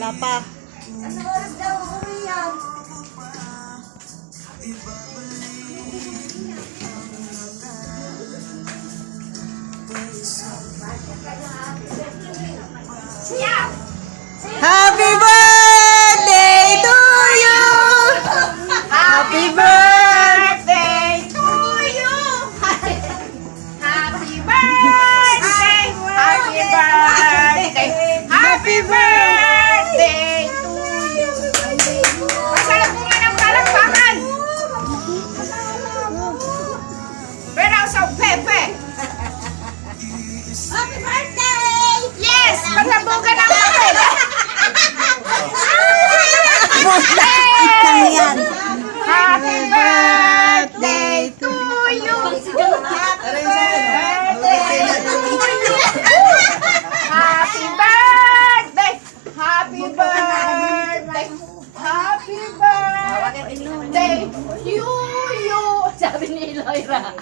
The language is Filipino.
Wala pa. Anong oras daw uwi yan? Happy birthday to you! Happy birthday to you! Happy birthday! Happy birthday! Happy birthday to you! Pasalubungan ng palakpakan! Pero sa Pepe! Happy birthday! Yes! Pasalubungan ng papel! Lang yan. Happy birthday to you! Happy birthday! Happy birthday! Happy birthday to you! Sabi ni Loira.